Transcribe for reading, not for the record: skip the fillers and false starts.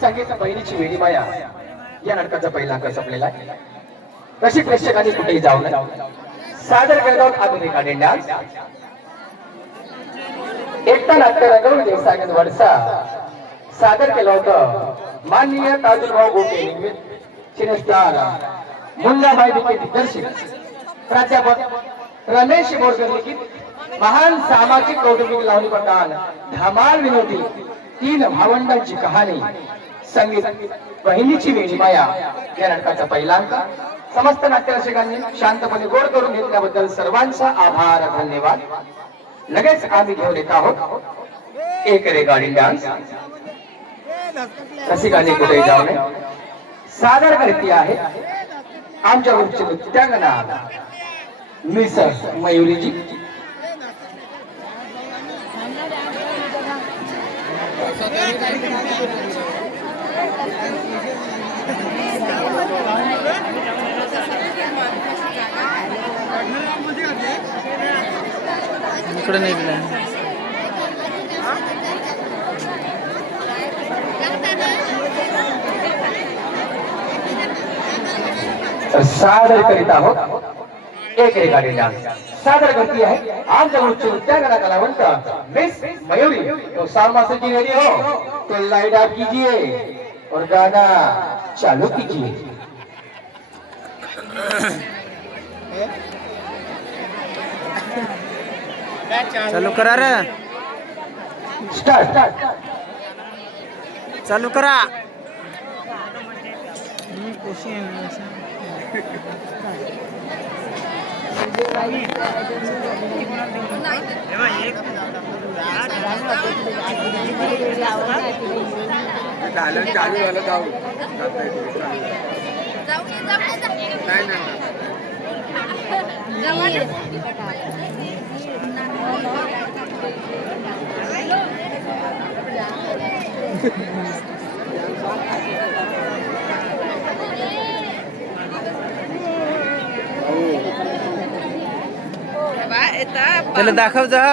संगीता बहिणीची वेडी माया या नाटकाचा पहिला अंक संपलेला आहे. तशी प्रेक्षकांनी कुठेही जाऊ नये. सादर करतात आधुनिक आणि डान्स. एकता नाट्य रंगवून देवसागन वडसा सादर केलं होतं माननीय ताजुलभाऊ गोटे निर्मित चिरस्थान मुंजाबाई विखे दिग्दर्शित प्राध्यापक रमेश बोरकर लिखित महान सामाजिक कौटुंबिक लावणी प्रकार धमाल विनोदी तीन भावंडांची कहाणी संगीत बहिणीची वेणी माया या नाटकाचा पहिला अंक. समस्त नाट्यरसिकांनी शांतपणे गोड करून घेतल्याबद्दल सर्वांचा आभार धन्यवाद. लगेच आम्ही घेऊन येत आहोत एक रेगाडी डान्स. रसिकांनी कुठे जाऊ नये. सादर करती आहे आमच्या ग्रुपची नृत्यांगना मिसेस मयुरीजी. इकडे नाही गेला. सादर करीत आहोत एक रेगाडी डान्स. सादर करती है आमच्या ग्रुपची नृत्यांगना कलावंत मिस मयूरी. तो सालमासे की रेडी हो तो लाइट ऑफ कीजिए और गाना चालू कीजिए. चालू करा रे. स्टार्ट. चालू करा. एक झालं चालू झालं जाऊ नाही नाही त्याला दाखव जा